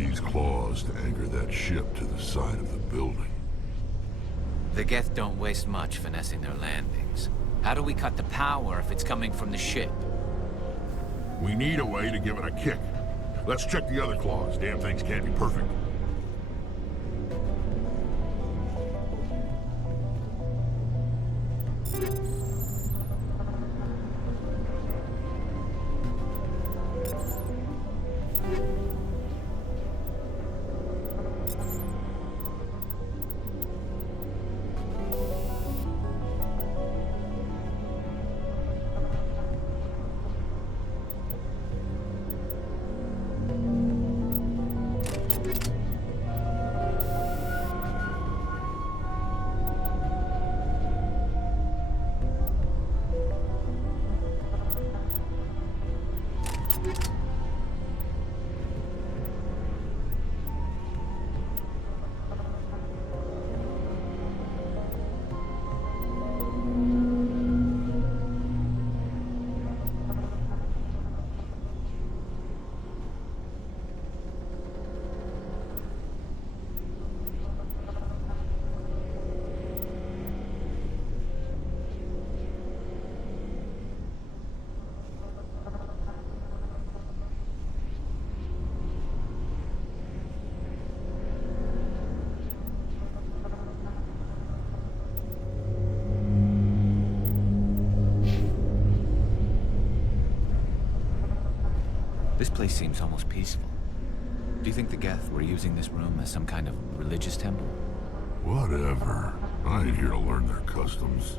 these claws to anchor that ship to the side of the building. The Geth don't waste much finessing their landings. How do we cut the power if it's coming from the ship? We need a way to give it a kick. Let's check the other claws. Damn things can't be perfect. This place seems almost peaceful. Do you think the Geth were using this room as some kind of religious temple? Whatever. I ain't here to learn their customs.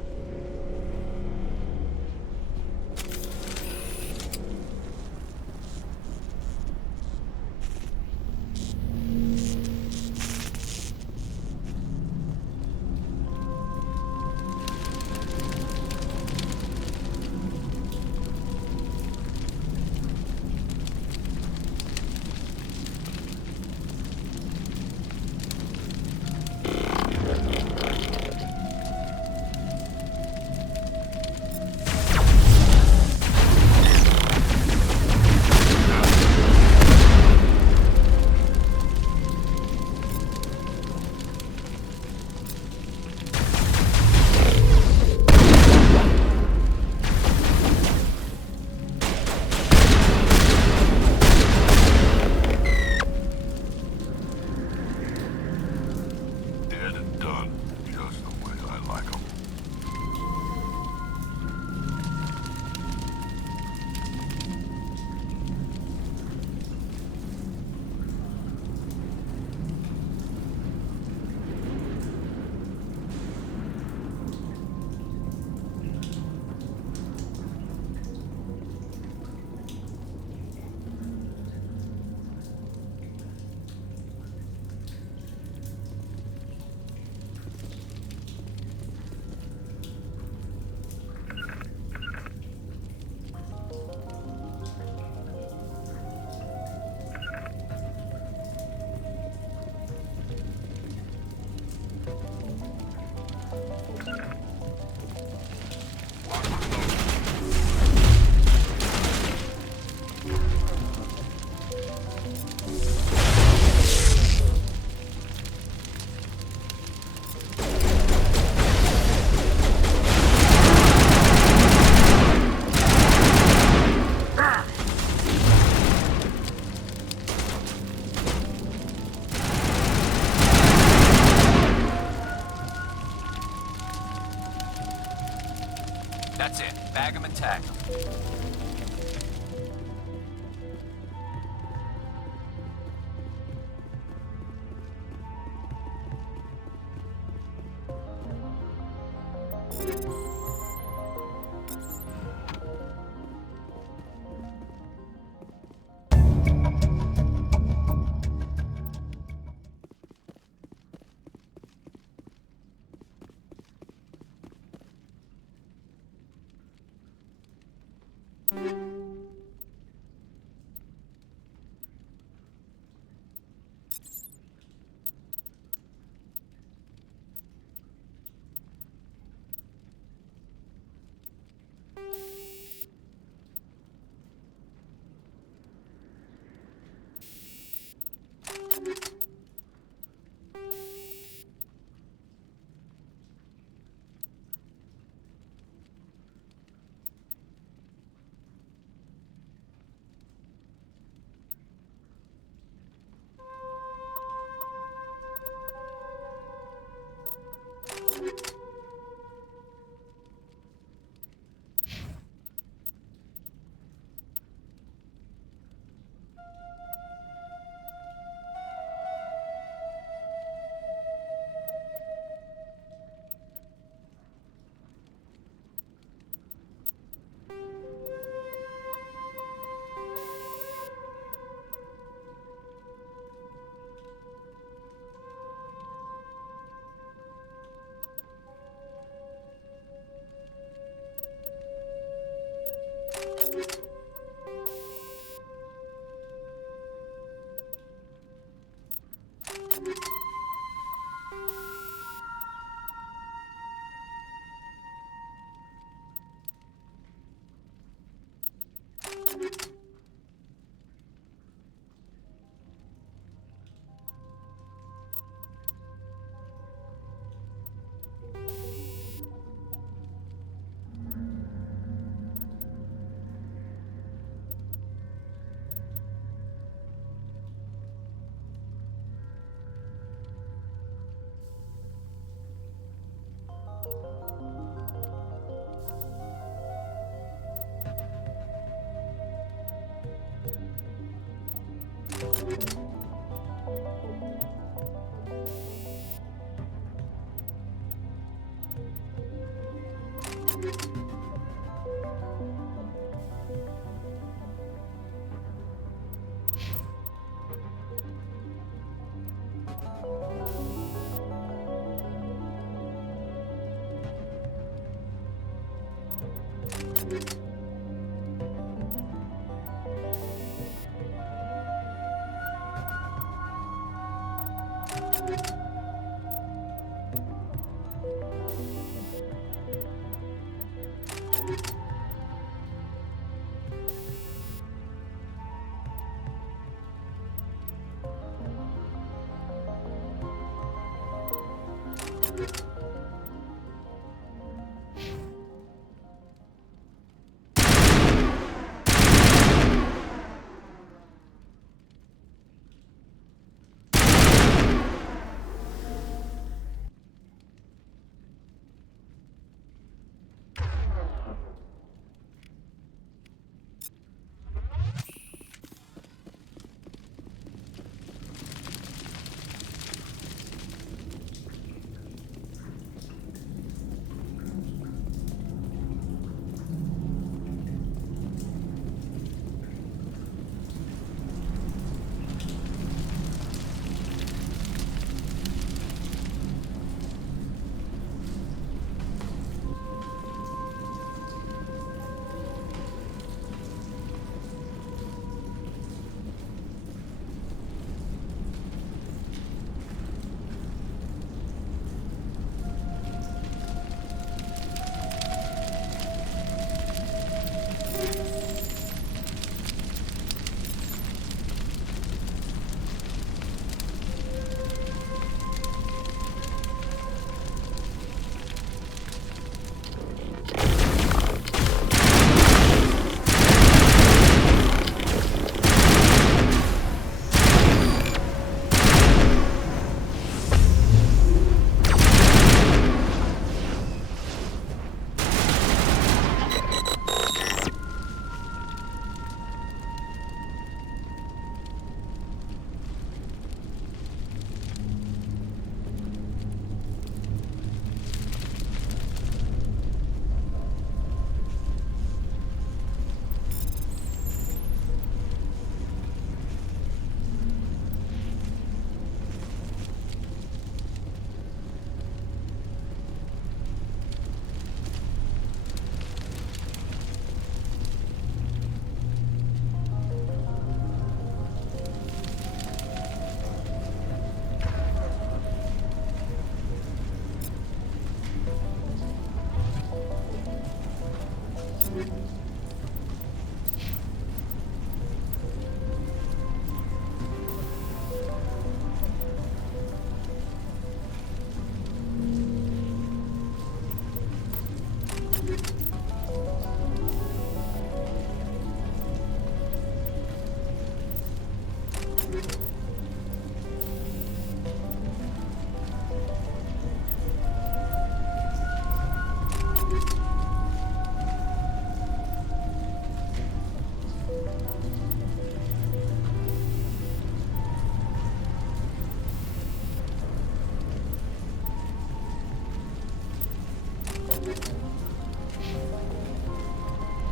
That's it. Bag 'em and tag 'em.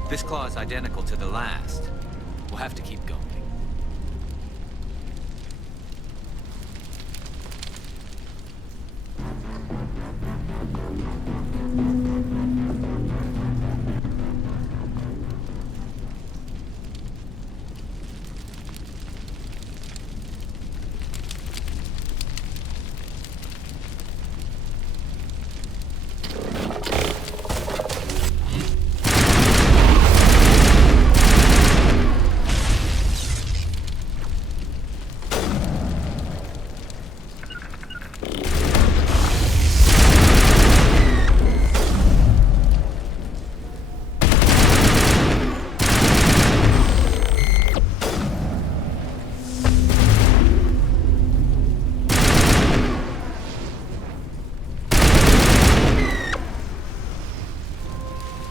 This claw is identical to the last. We'll have to keep going.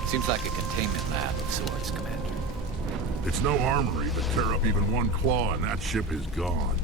Seems like a containment lab of sorts, Commander. It's no armory, but tear up even one claw and that ship is gone.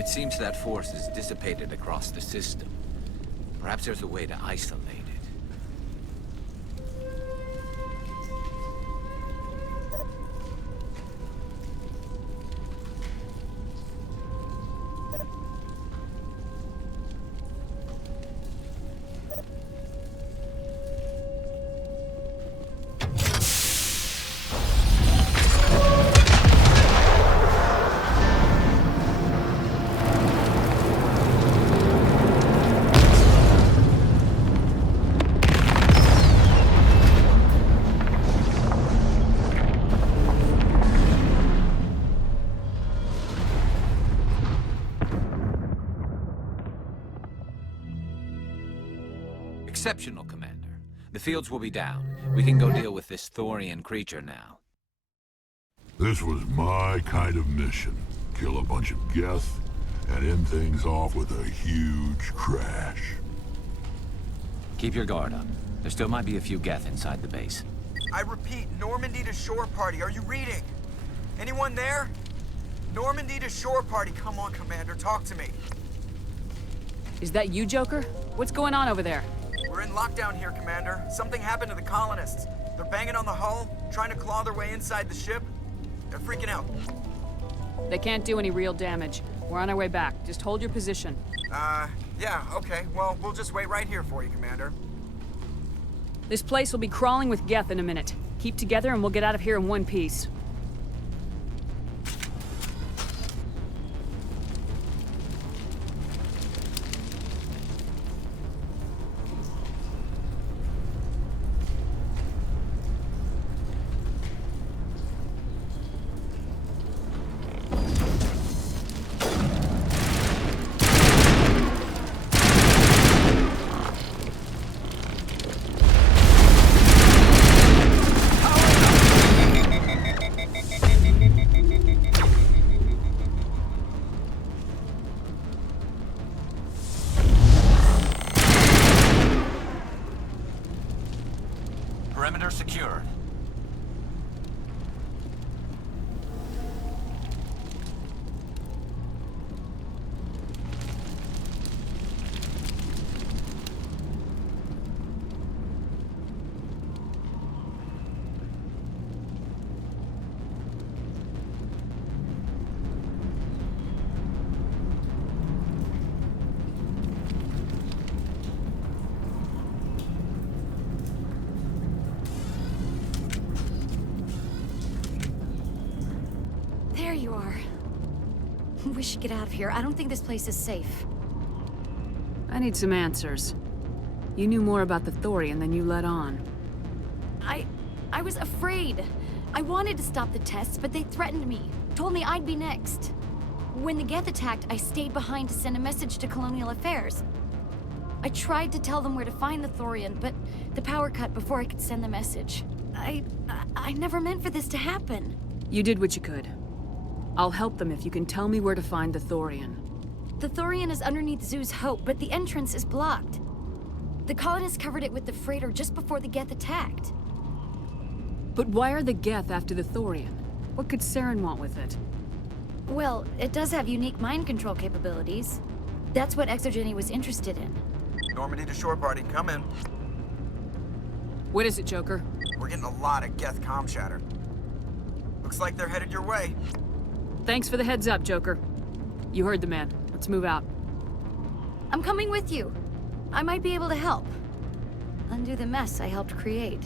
It seems that force is dissipated across the system. Perhaps there's a way to isolate it. Exceptional, Commander. The fields will be down. We can go deal with this Thorian creature now. This was my kind of mission. Kill a bunch of Geth, and end things off with a huge crash. Keep your guard up. There still might be a few Geth inside the base. I repeat, Normandy to shore party. Are you reading? Anyone there? Normandy to shore party. Come on, Commander, talk to me. Is that you, Joker? What's going on over there? We're in lockdown here, Commander. Something happened to the colonists. They're banging on the hull, trying to claw their way inside the ship. They're freaking out. They can't do any real damage. We're on our way back. Just hold your position. Yeah, okay. Well, we'll just wait right here for you, Commander. This place will be crawling with Geth in a minute. Keep together and we'll get out of here in one piece. Perimeter secured. There you are. We should get out of here. I don't think this place is safe. I need some answers. You knew more about the Thorian than you let on. I was afraid. I wanted to stop the tests, but they threatened me. Told me I'd be next. When the Geth attacked, I stayed behind to send a message to Colonial Affairs. I tried to tell them where to find the Thorian, but the power cut before I could send the message. I never meant for this to happen. You did what you could. I'll help them if you can tell me where to find the Thorian. The Thorian is underneath Zoo's Hope, but the entrance is blocked. The colonists covered it with the freighter just before the Geth attacked. But why are the Geth after the Thorian? What could Saren want with it? Well, it does have unique mind control capabilities. That's what Exogeny was interested in. Normandy to shore party, come in. What is it, Joker? We're getting a lot of Geth comm chatter. Looks like they're headed your way. Thanks for the heads up, Joker. You heard the man. Let's move out. I'm coming with you. I might be able to help. Undo the mess I helped create.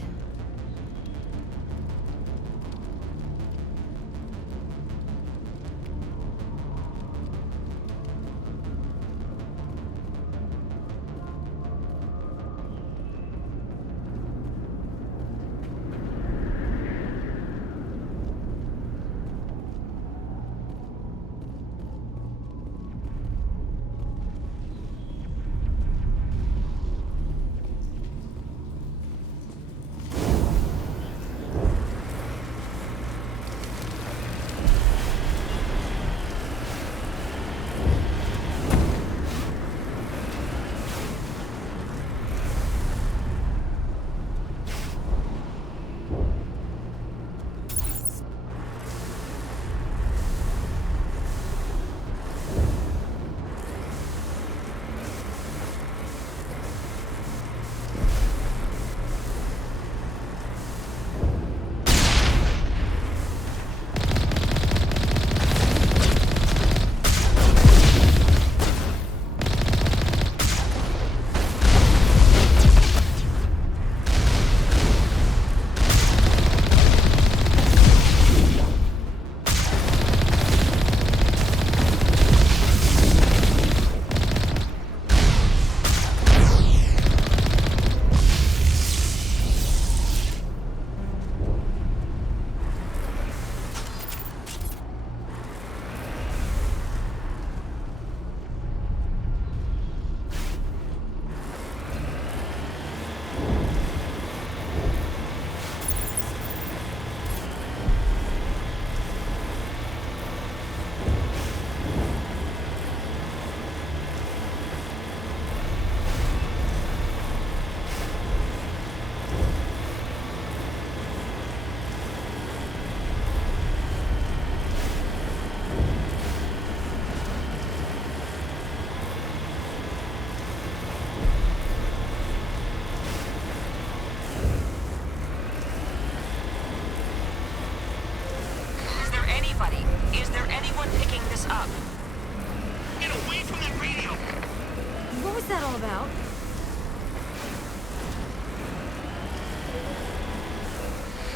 was that all about?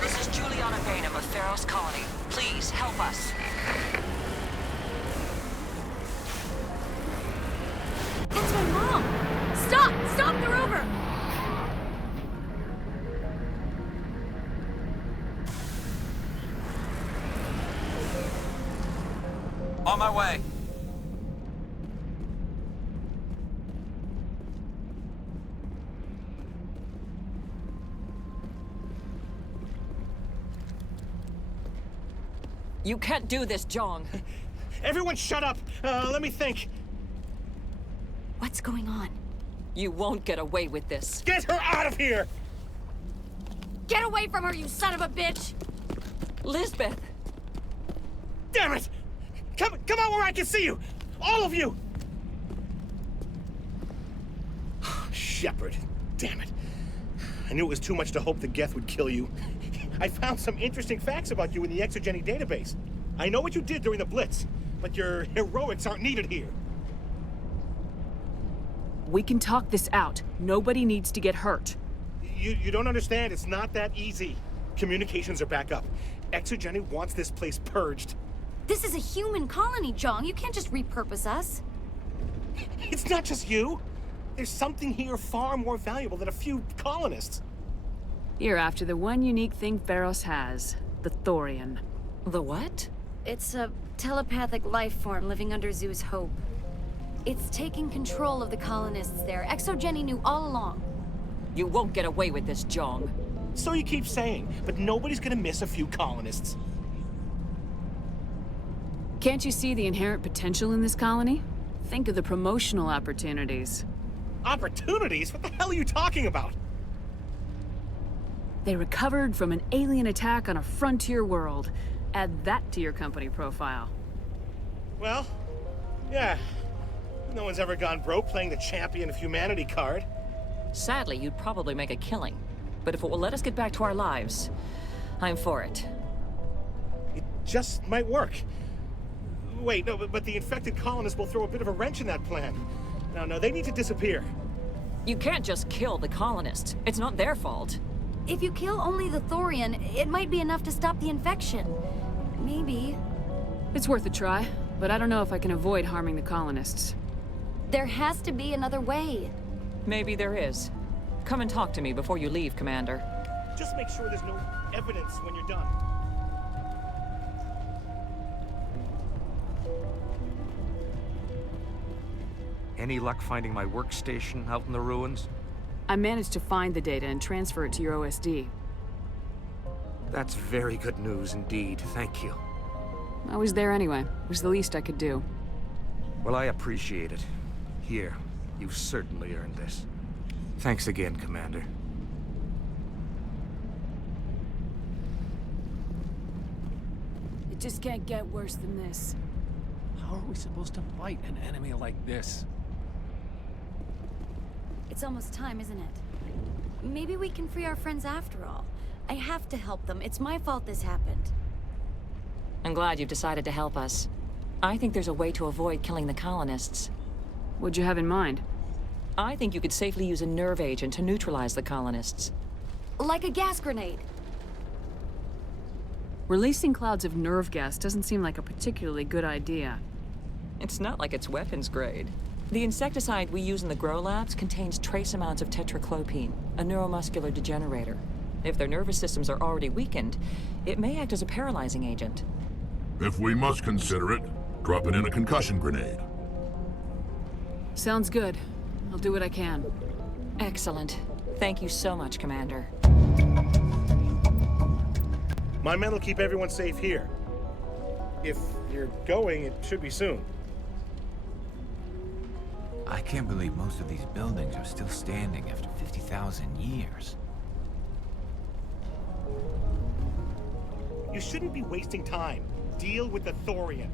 This is Juliana Bainham of Feros Colony. Please, help us. That's my mom! Stop! Stop the rover! On my way. You can't do this, Jong. Everyone shut up! Let me think. What's going on? You won't get away with this. Get her out of here! Get away from her, you son of a bitch! Lisbeth! Damn it! Come out where I can see you! All of you! Shepard. Damn it. I knew it was too much to hope the Geth would kill you. I found some interesting facts about you in the Exogeny database. I know what you did during the Blitz, but your heroics aren't needed here. We can talk this out. Nobody needs to get hurt. You don't understand. It's not that easy. Communications are back up. Exogeny wants this place purged. This is a human colony, Jong. You can't just repurpose us. It's not just you. There's something here far more valuable than a few colonists. You're after the one unique thing Feros has, the Thorian. The what? It's a telepathic life form living under Zoo's hope. It's taking control of the colonists there. Exogeny knew all along. You won't get away with this, Jong. So you keep saying, but nobody's gonna miss a few colonists. Can't you see the inherent potential in this colony? Think of the promotional opportunities. Opportunities? What the hell are you talking about? They recovered from an alien attack on a frontier world. Add that to your company profile. Well, yeah. No one's ever gone broke playing the champion of humanity card. Sadly, you'd probably make a killing. But if it will let us get back to our lives, I'm for it. It just might work. Wait, no, but the infected colonists will throw a bit of a wrench in that plan. No, they need to disappear. You can't just kill the colonists. It's not their fault. If you kill only the Thorian, it might be enough to stop the infection. Maybe. It's worth a try, but I don't know if I can avoid harming the colonists. There has to be another way. Maybe there is. Come and talk to me before you leave, Commander. Just make sure there's no evidence when you're done. Any luck finding my workstation out in the ruins? I managed to find the data and transfer it to your OSD. That's very good news indeed, thank you. I was there anyway. It was the least I could do. Well, I appreciate it. Here, you've certainly earned this. Thanks again, Commander. It just can't get worse than this. How are we supposed to fight an enemy like this? It's almost time, isn't it? Maybe we can free our friends after all. I have to help them. It's my fault this happened. I'm glad you've decided to help us. I think there's a way to avoid killing the colonists. What'd you have in mind? I think you could safely use a nerve agent to neutralize the colonists. Like a gas grenade. Releasing clouds of nerve gas doesn't seem like a particularly good idea. It's not like it's weapons grade. The insecticide we use in the grow labs contains trace amounts of tetraclopine, a neuromuscular degenerator. If their nervous systems are already weakened, it may act as a paralyzing agent. If we must consider it, drop it in a concussion grenade. Sounds good. I'll do what I can. Excellent. Thank you so much, Commander. My men will keep everyone safe here. If you're going, it should be soon. I can't believe most of these buildings are still standing after 50,000 years. You shouldn't be wasting time. Deal with the Thorian.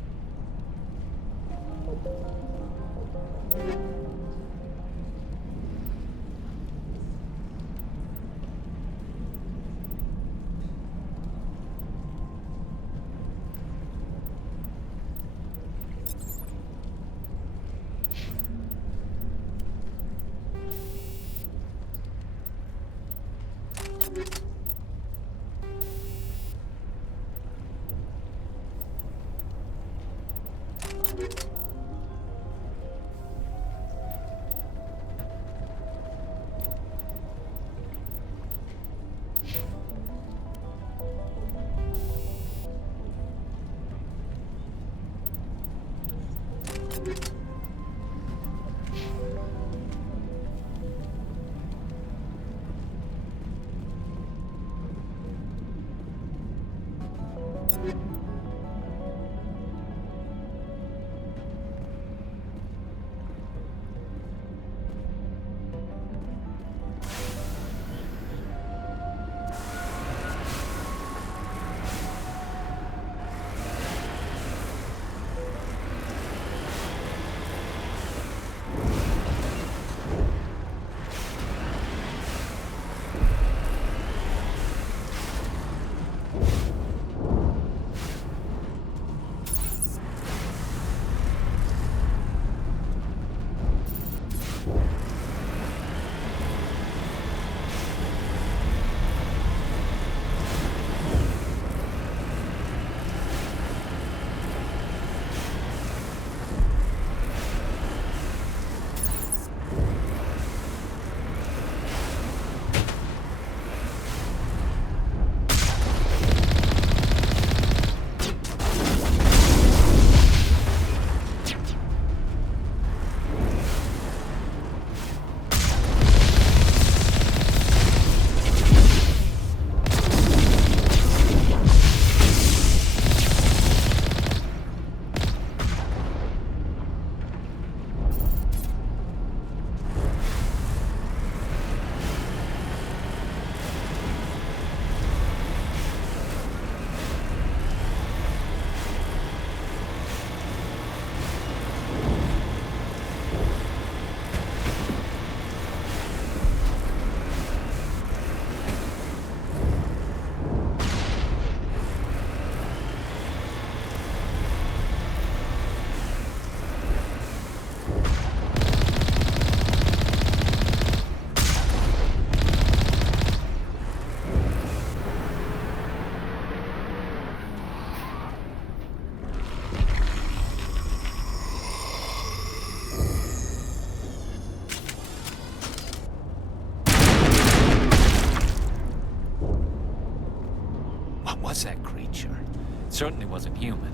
Certainly wasn't human.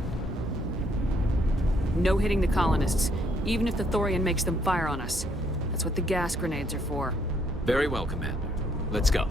No hitting the colonists, even if the Thorian makes them fire on us. That's what the gas grenades are for. Very well, Commander. Let's go.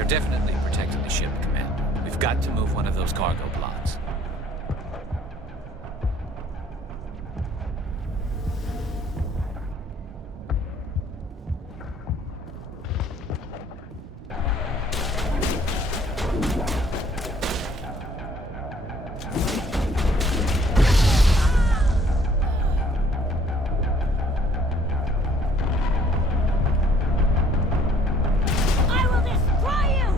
They're definitely protecting the ship, Commander. We've got to move one of those cargo pods. I will destroy you!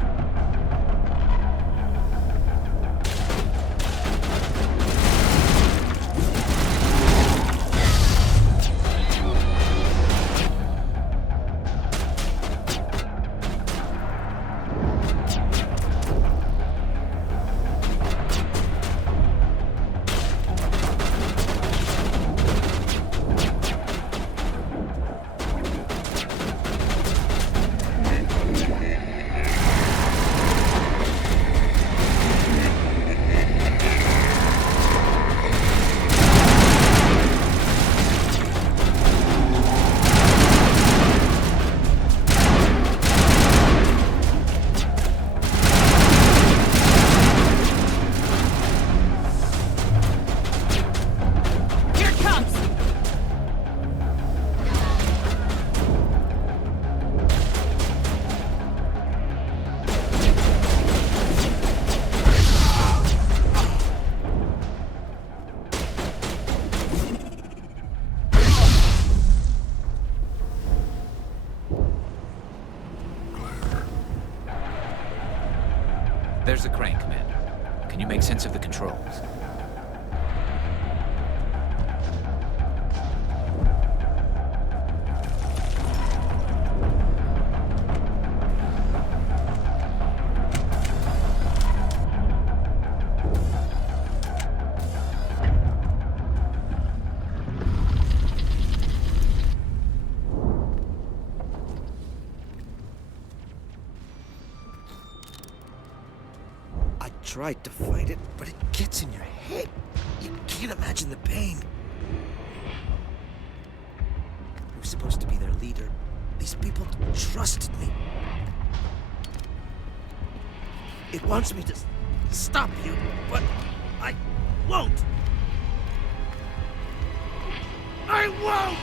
Here it comes! There's the crane, Commander. Can you make sense of the controls? I tried to fight it, but it gets in your head. You can't imagine the pain. I was supposed to be their leader. These people trusted me. It wants me to stop you, but I won't. I won't!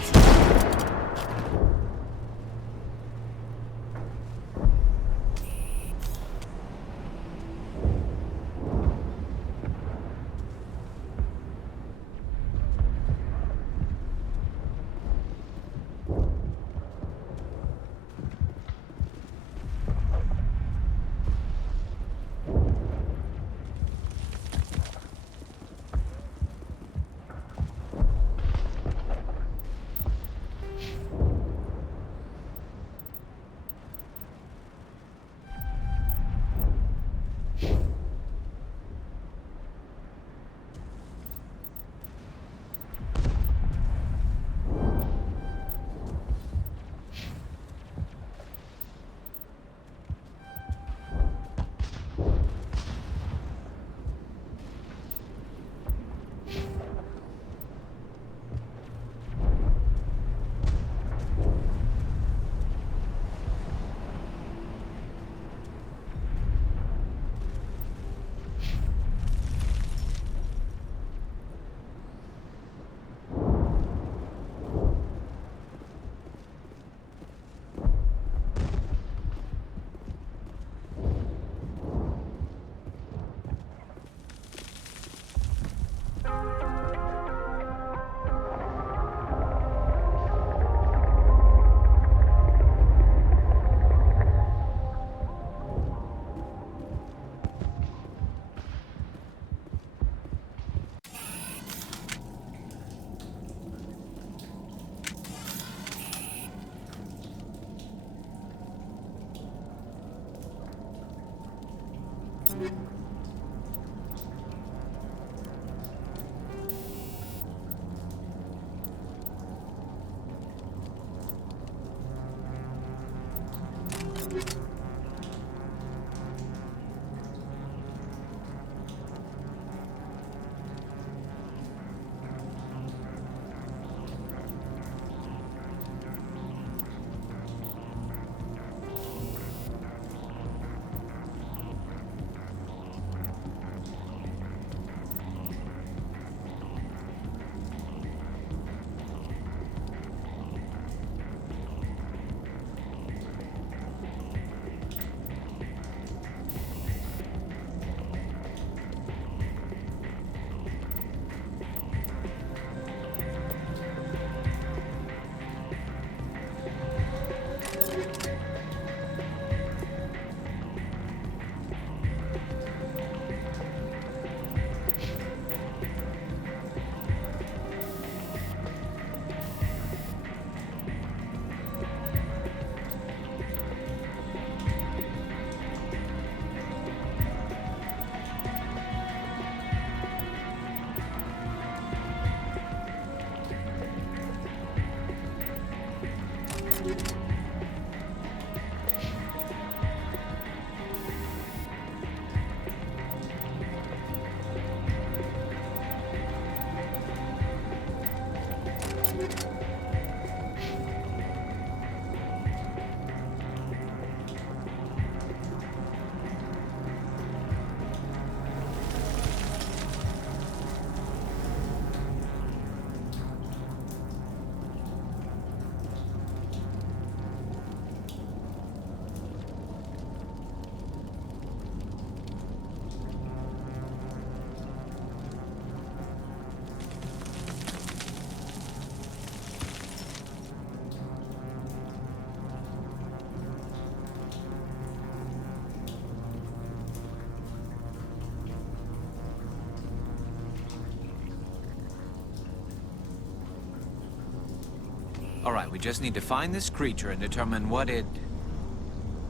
All right, we just need to find this creature and determine what it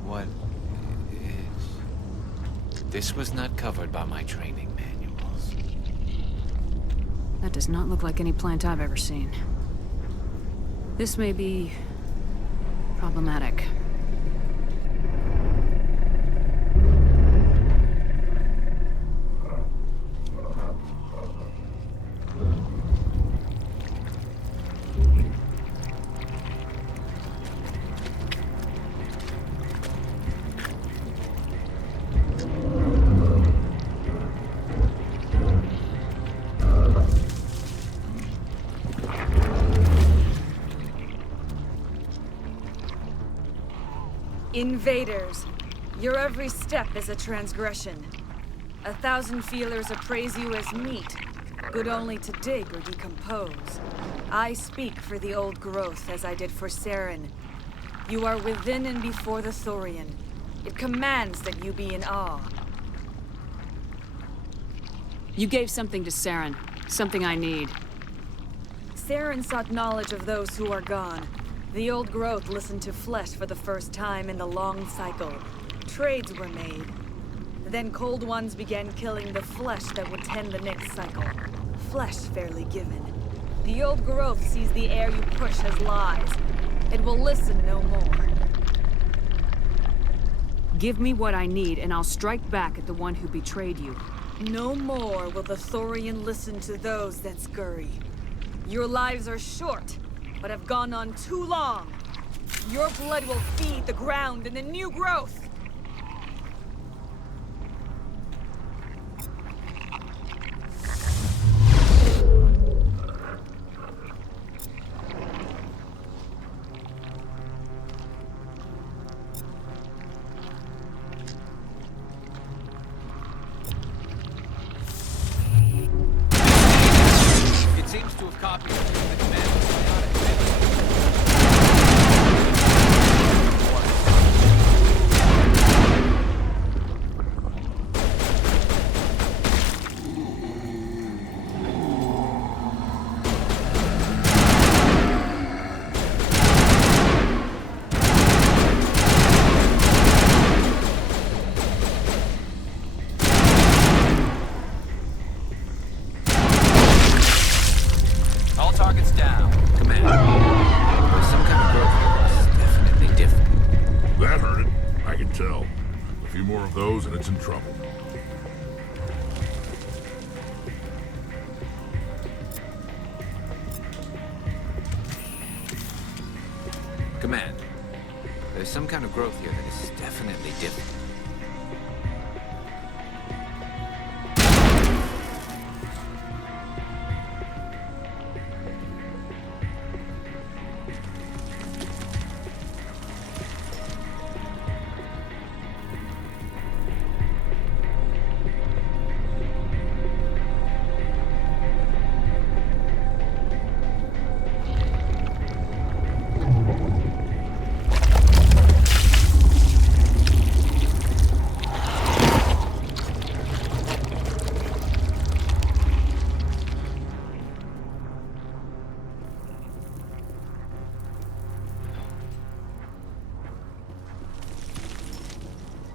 is. This was not covered by my training manuals. That does not look like any plant I've ever seen. This may be problematic. Invaders, your every step is a transgression. 1,000 feelers appraise you as meat, good only to dig or decompose. I speak for the old growth as I did for Saren. You are within and before the Thorian. It commands that you be in awe. You gave something to Saren, something I need. Saren sought knowledge of those who are gone. The old growth listened to flesh for the first time in the long cycle. Trades were made. Then cold ones began killing the flesh that would tend the next cycle. Flesh fairly given. The old growth sees the air you push as lies. It will listen no more. Give me what I need, and I'll strike back at the one who betrayed you. No more will the Thorian listen to those that scurry. Your lives are short, but have gone on too long. Your blood will feed the ground and the new growth. It seems to have copied the command. All targets down. Command. There's some kind of growth here that's definitely different. That hurt it. I can tell. A few more of those and it's in trouble. Command. There's some kind of growth here that is definitely different.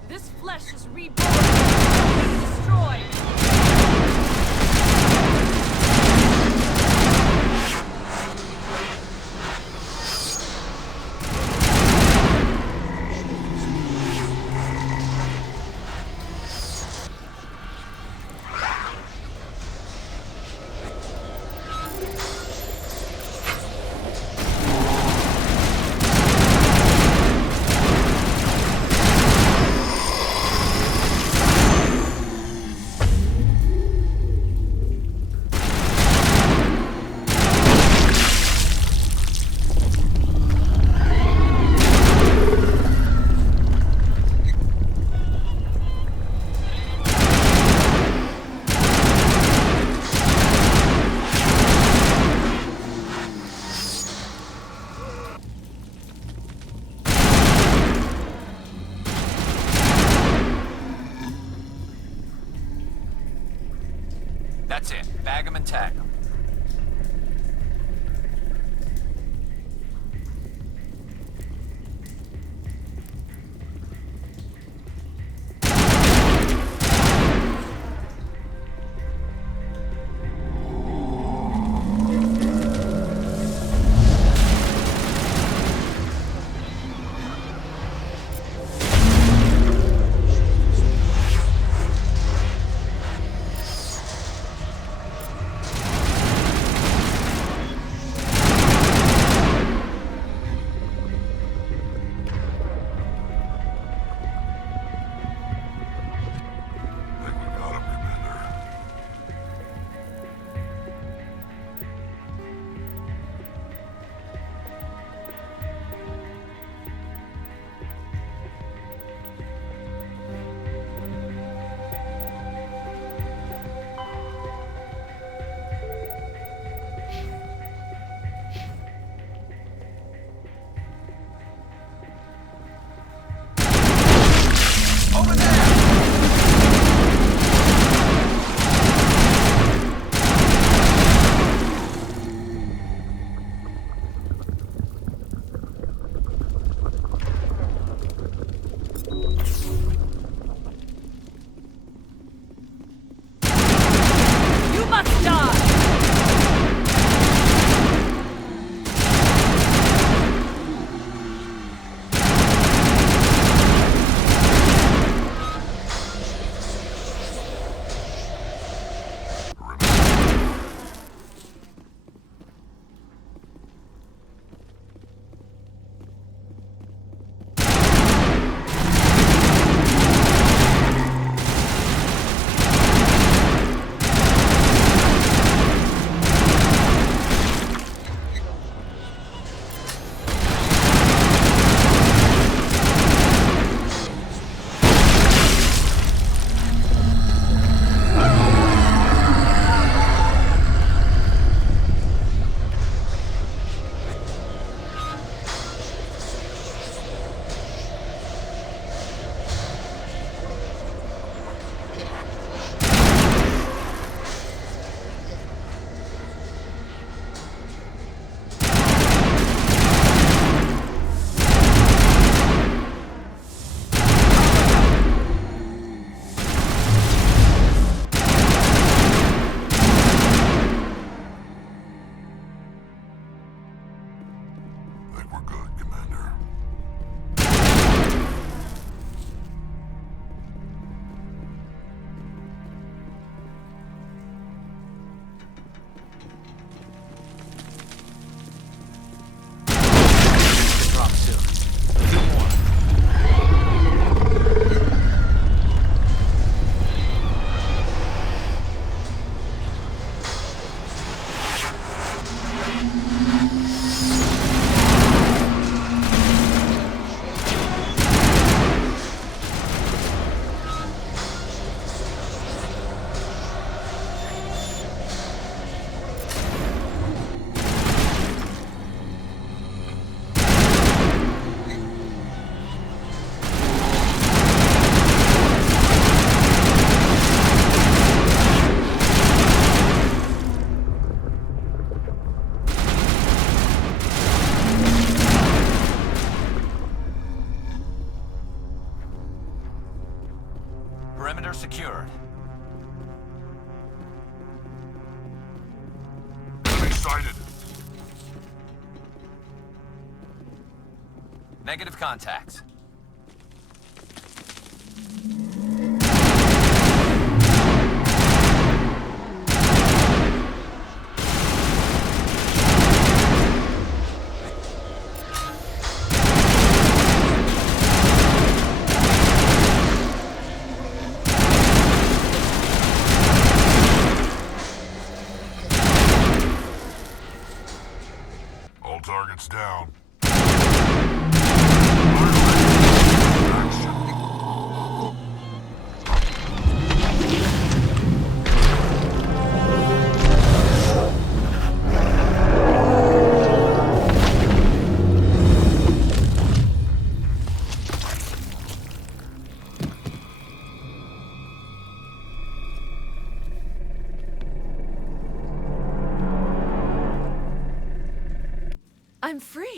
This flesh is reborn, destroyed. Bag 'em and tag 'em. Perimeter secured. Enemy sighted. Negative contacts. All targets down.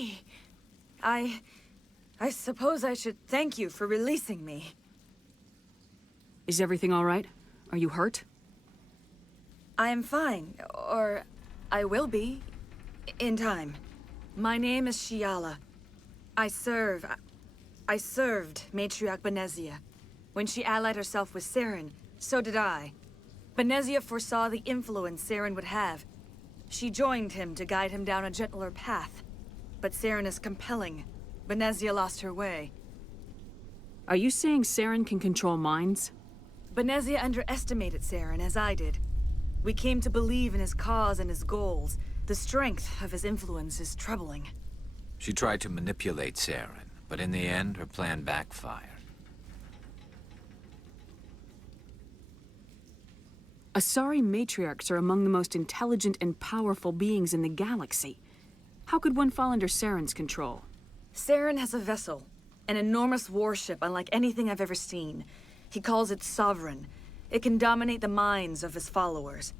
me. I suppose I should thank you for releasing me. Is everything all right? Are you hurt? I am fine, or I will be, in time. My name is Shiala. I served Matriarch Benezia. When she allied herself with Saren, so did I. Benezia foresaw the influence Saren would have. She joined him to guide him down a gentler path. But Saren is compelling. Benezia lost her way. Are you saying Saren can control minds? Benezia underestimated Saren, as I did. We came to believe in his cause and his goals. The strength of his influence is troubling. She tried to manipulate Saren, but in the end, her plan backfired. Asari matriarchs are among the most intelligent and powerful beings in the galaxy. How could one fall under Saren's control? Saren has a vessel, an enormous warship unlike anything I've ever seen. He calls it Sovereign. It can dominate the minds of his followers.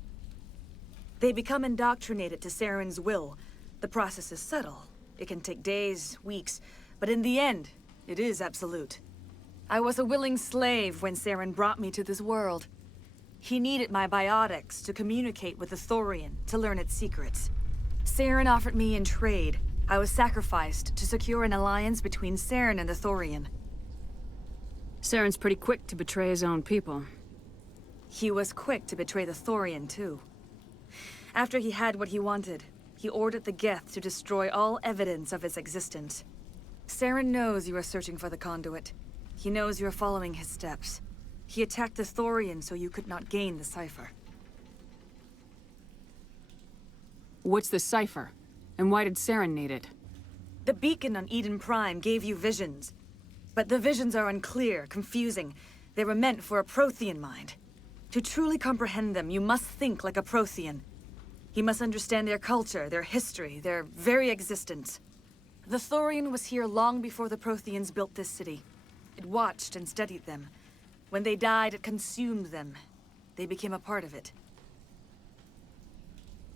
They become indoctrinated to Saren's will. The process is subtle. It can take days, weeks, but in the end, it is absolute. I was a willing slave when Saren brought me to this world. He needed my biotics to communicate with the Thorian, to learn its secrets. Saren offered me in trade. I was sacrificed to secure an alliance between Saren and the Thorian. Saren's pretty quick to betray his own people. He was quick to betray the Thorian, too. After he had what he wanted, he ordered the Geth to destroy all evidence of its existence. Saren knows you are searching for the conduit. He knows you are following his steps. He attacked the Thorian so you could not gain the cipher. What's the cipher? And why did Saren need it? The beacon on Eden Prime gave you visions. But the visions are unclear, confusing. They were meant for a Prothean mind. To truly comprehend them, you must think like a Prothean. You must understand their culture, their history, their very existence. The Thorian was here long before the Protheans built this city. It watched and studied them. When they died, it consumed them. They became a part of it.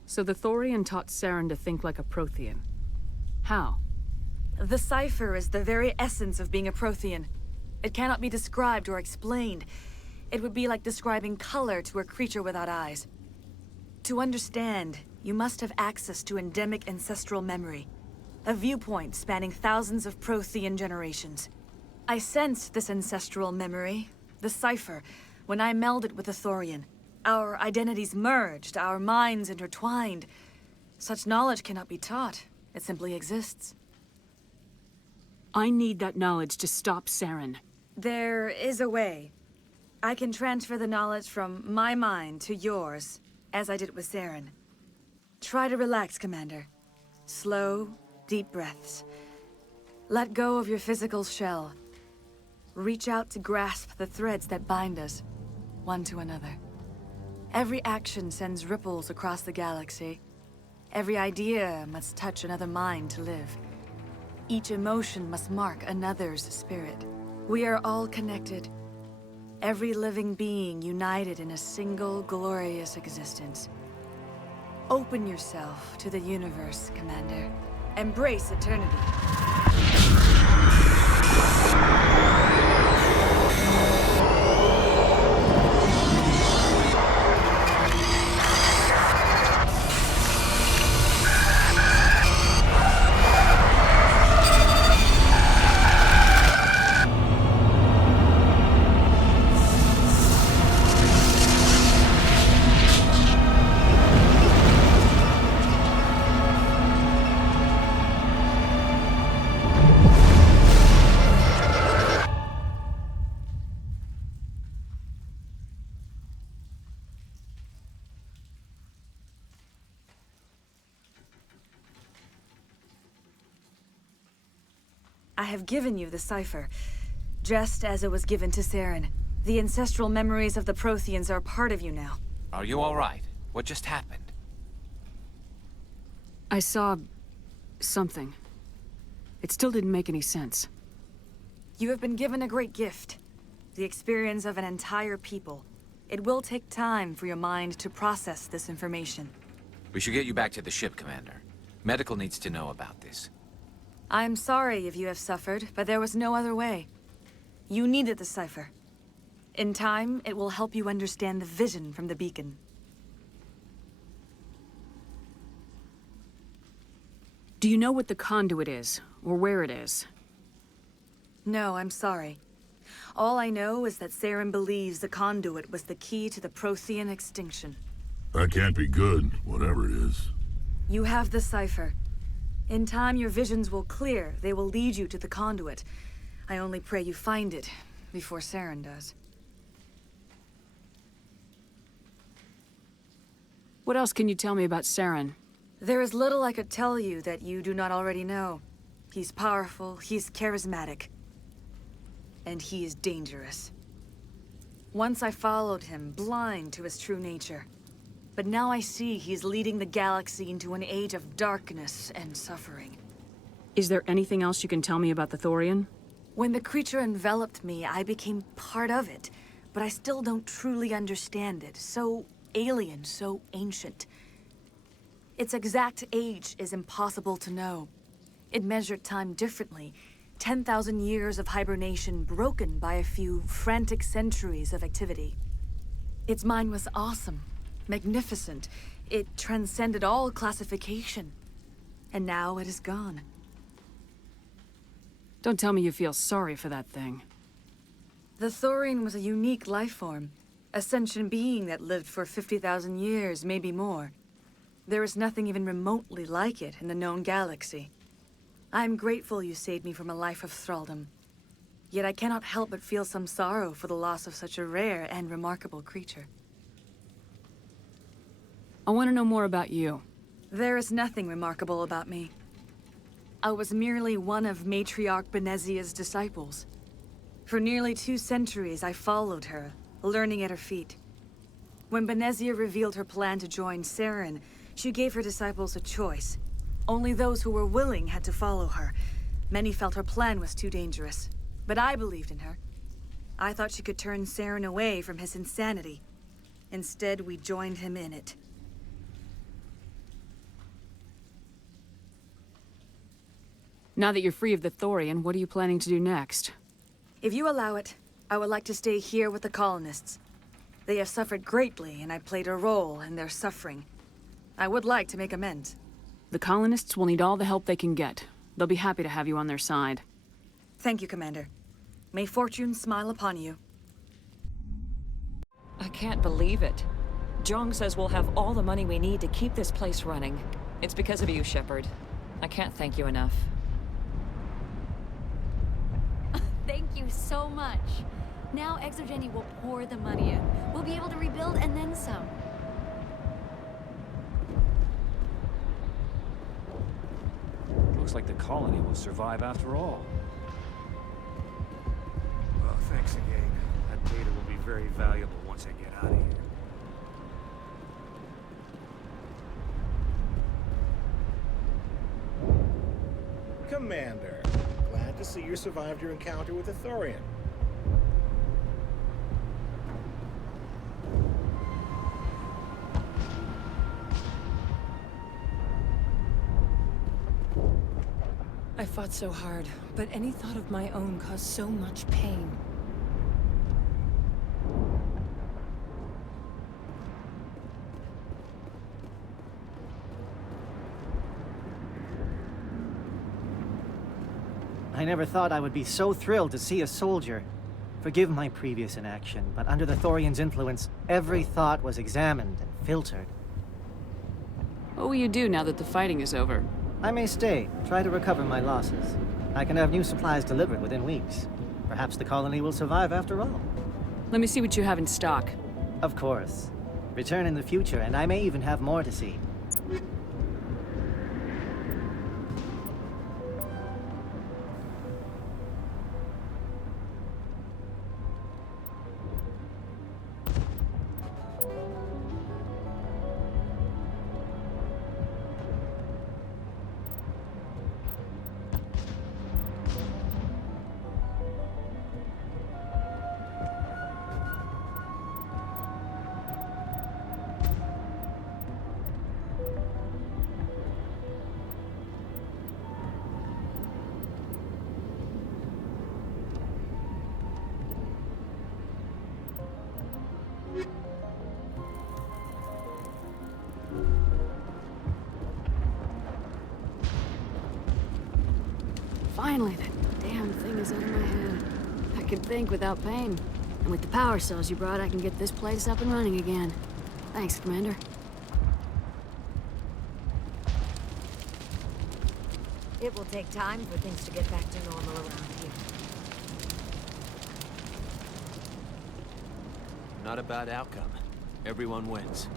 So the Thorian taught Saren to think like a Prothean. How? The cipher is the very essence of being a Prothean. It cannot be described or explained. It would be like describing color to a creature without eyes. To understand, you must have access to endemic ancestral memory. A viewpoint spanning thousands of Prothean generations. I sensed this ancestral memory, the cipher, when I melded with the Thorian. Our identities merged, our minds intertwined. Such knowledge cannot be taught. It simply exists. I need that knowledge to stop Saren. There is a way. I can transfer the knowledge from my mind to yours, as I did with Saren. Try to relax, Commander. Slow, deep breaths. Let go of your physical shell. Reach out to grasp the threads that bind us, one to another. Every action sends ripples across the galaxy. Every idea must touch another mind to live. Each emotion must mark another's spirit. We are all connected. Every living being united in a single glorious existence. Open yourself to the universe, Commander. Embrace eternity. I have given you the cipher, just as it was given to Saren. The ancestral memories of the Protheans are part of you now. Are you all right? What just happened? I saw... something. It still didn't make any sense. You have been given a great gift. The experience of an entire people. It will take time for your mind to process this information. We should get you back to the ship, Commander. Medical needs to know about this. I'm sorry if you have suffered, but there was no other way. You needed the cipher. In time, it will help you understand the vision from the beacon. Do you know what the conduit is, or where it is? No, I'm sorry. All I know is that Saren believes the conduit was the key to the Prothean extinction. That can't be good, whatever it is. You have the cipher. In time, your visions will clear. They will lead you to the conduit. I only pray you find it before Saren does. What else can you tell me about Saren? There is little I could tell you that you do not already know. He's powerful, he's charismatic, and he is dangerous. Once I followed him, blind to his true nature. But now I see he's leading the galaxy into an age of darkness and suffering. Is there anything else you can tell me about the Thorian? When the creature enveloped me, I became part of it, but I still don't truly understand it. So alien, so ancient. Its exact age is impossible to know. It measured time differently. 10,000 years of hibernation broken by a few frantic centuries of activity. Its mind was awesome, magnificent. It transcended all classification. And now it is gone. Don't tell me you feel sorry for that thing. The Thorian was a unique life form. A sentient being that lived for 50,000 years, maybe more. There is nothing even remotely like it in the known galaxy. I am grateful you saved me from a life of thraldom. Yet I cannot help but feel some sorrow for the loss of such a rare and remarkable creature. I want to know more about you. There is nothing remarkable about me. I was merely one of Matriarch Benezia's disciples. For nearly 2 centuries, I followed her, learning at her feet. When Benezia revealed her plan to join Saren, she gave her disciples a choice. Only those who were willing had to follow her. Many felt her plan was too dangerous, but I believed in her. I thought she could turn Saren away from his insanity. Instead, we joined him in it. Now that you're free of the Thorian, what are you planning to do next? If you allow it, I would like to stay here with the colonists. They have suffered greatly, and I played a role in their suffering. I would like to make amends. The colonists will need all the help they can get. They'll be happy to have you on their side. Thank you, Commander. May fortune smile upon you. I can't believe it. Jong says we'll have all the money we need to keep this place running. It's because of you, Shepard. I can't thank you enough. Thank you so much. Now Exogeny will pour the money in. We'll be able to rebuild and then some. Looks like the colony will survive after all. Well, thanks again. That data will be very valuable once I get out of here. Commander, glad to see you survived your encounter with the Thorian. I fought so hard, but any thought of my own caused so much pain. I never thought I would be so thrilled to see a soldier. Forgive my previous inaction, but under the Thorian's influence, every thought was examined and filtered. What will you do now that the fighting is over? I may stay, try to recover my losses. I can have new supplies delivered within weeks. Perhaps the colony will survive after all. Let me see what you have in stock. Of course. Return in the future, and I may even have more to see. Finally, that damn thing is out of my head. I can think without pain. And with the power cells you brought, I can get this place up and running again. Thanks, Commander. It will take time for things to get back to normal around here. Not a bad outcome. Everyone wins.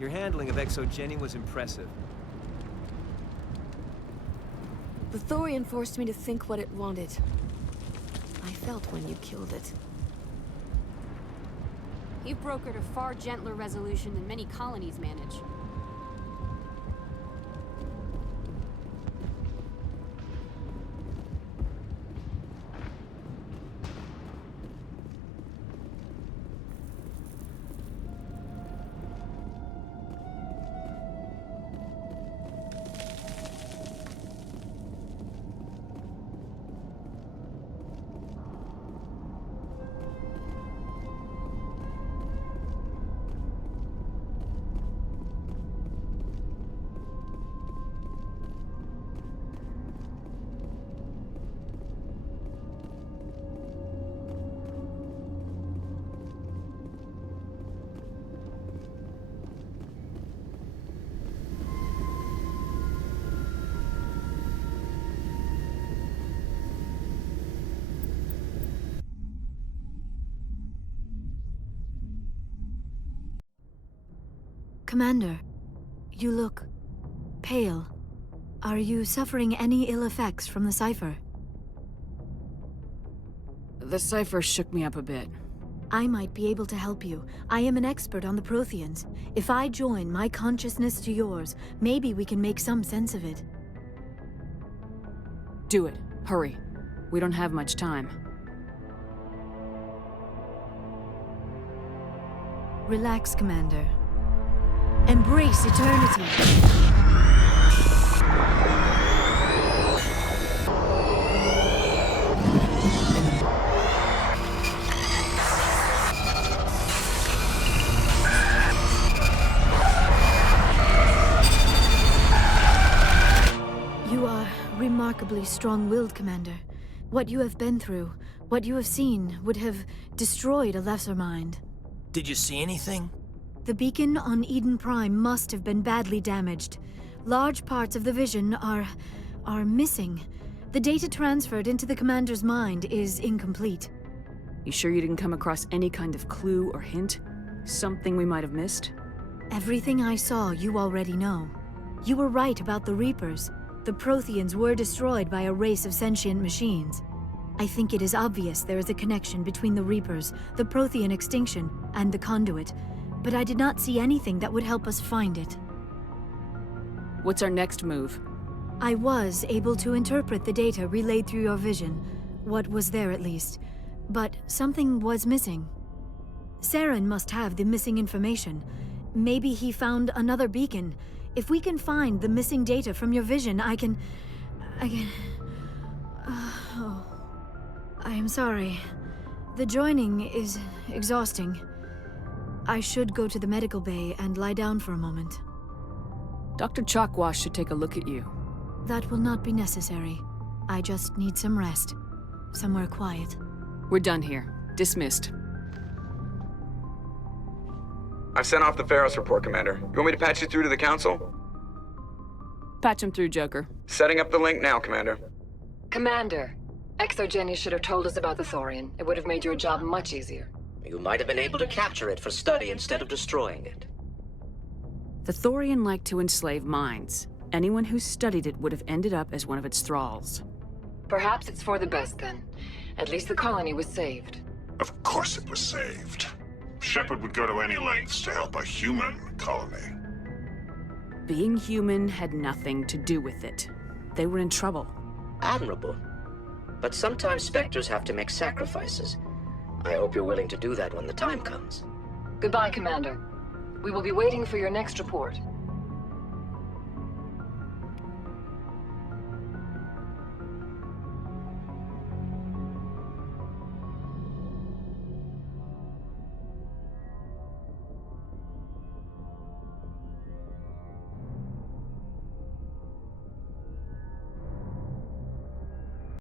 Your handling of Exogeny was impressive. The Thorian forced me to think what it wanted. I felt when you killed it. You've brokered a far gentler resolution than many colonies manage. Commander, you look pale. Are you suffering any ill effects from the cipher? The cipher shook me up a bit. I might be able to help you. I am an expert on the Protheans. If I join my consciousness to yours, maybe we can make some sense of it. Do it. Hurry. We don't have much time. Relax, Commander. Embrace eternity. You are remarkably strong-willed, Commander. What you have been through, what you have seen, would have destroyed a lesser mind. Did you see anything? The beacon on Eden Prime must have been badly damaged. Large parts of the vision are missing. The data transferred into the commander's mind is incomplete. You sure you didn't come across any kind of clue or hint? Something we might have missed? Everything I saw, you already know. You were right about the Reapers. The Protheans were destroyed by a race of sentient machines. I think it is obvious there is a connection between the Reapers, the Prothean extinction, and the Conduit. But I did not see anything that would help us find it. What's our next move? I was able to interpret the data relayed through your vision. What was there, at least. But something was missing. Saren must have the missing information. Maybe he found another beacon. If we can find the missing data from your vision, I can... Oh. I am sorry. The joining is exhausting. I should go to the medical bay and lie down for a moment. Dr. Chalkwash should take a look at you. That will not be necessary. I just need some rest. Somewhere quiet. We're done here. Dismissed. I've sent off the Feros report, Commander. You want me to patch you through to the Council? Patch him through, Joker. Setting up the link now, Commander. Commander, Exogeny should have told us about the Thorian. It would have made your job much easier. You might have been able to capture it for study instead of destroying it. The Thorian liked to enslave minds. Anyone who studied it would have ended up as one of its thralls. Perhaps it's for the best, then. At least the colony was saved. Of course it was saved. Shepard would go to any lengths to help a human colony. Being human had nothing to do with it. They were in trouble. Admirable. But sometimes Spectres have to make sacrifices. I hope you're willing to do that when the time comes. Goodbye, Commander. We will be waiting for your next report.